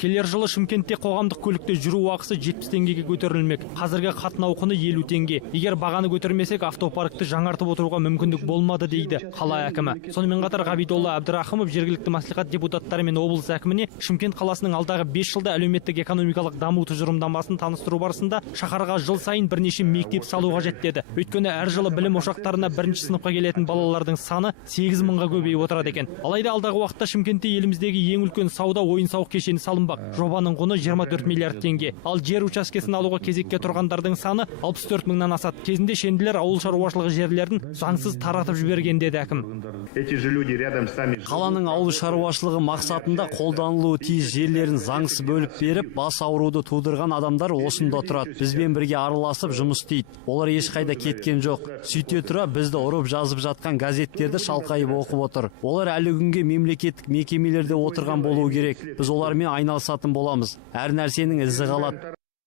Келер жылы Шымкентте қоғамдық көлікте жүру ақысы 70 теңгеге көтерілмек. Қазіргі қатынау құны 50 теңге. Егер бағаны көтермесек, автопаркті жаңартып отыруға мүмкіндік болмады дейді қала әкімі. Сонымен қатар Ғабидолла Әбдірахымов жергілікті мәслихат депутаттары мен облыс әкіміне Шымкент қаласының алдағы 5 жылда әлеуметтік экономикалық даму тұжырымдамасын таныстыру барысында шаһарға жыл сайын бірнеше мектеп салу қажет деді. Өйткені әр жылы білім ошақтарына бірінші сыныпқа келетін балалардың саны 8 мыңға көбейіп отырады екен. Алайда алдағы уақытта Шымкентте еліміздегі ең үлкен сауда ойын-сауық кешені салынбақ. Жобаның құны 24 миллиард теңге. Ал жер учаскесін алуға кезекке тұрғандардың саны 64 мыңнан асады. Кезінде шенділер ауыл шаруашылығы жерлерін заңсыз таратып жіберген деді әкім. Қаланың ауыл шаруашылығы мақсатында қолданылуы тиіс жерлерін заңсыз бөліп беріп, бас ауруды тудырған адамдар осында тұрады. Бізбен бірге араласып жұмыс істейді. Олар ешқайда кеткен жоқ. Сөйте тұра бізді ұрып жазып жатқан газеттерді шалқайып оқып отыр. Олар әлі күнге мемлекеттік мекемелерде отырған болуы керек. Біз олармен айналысатын боламыз. Әр нәрсенің ізі қалады.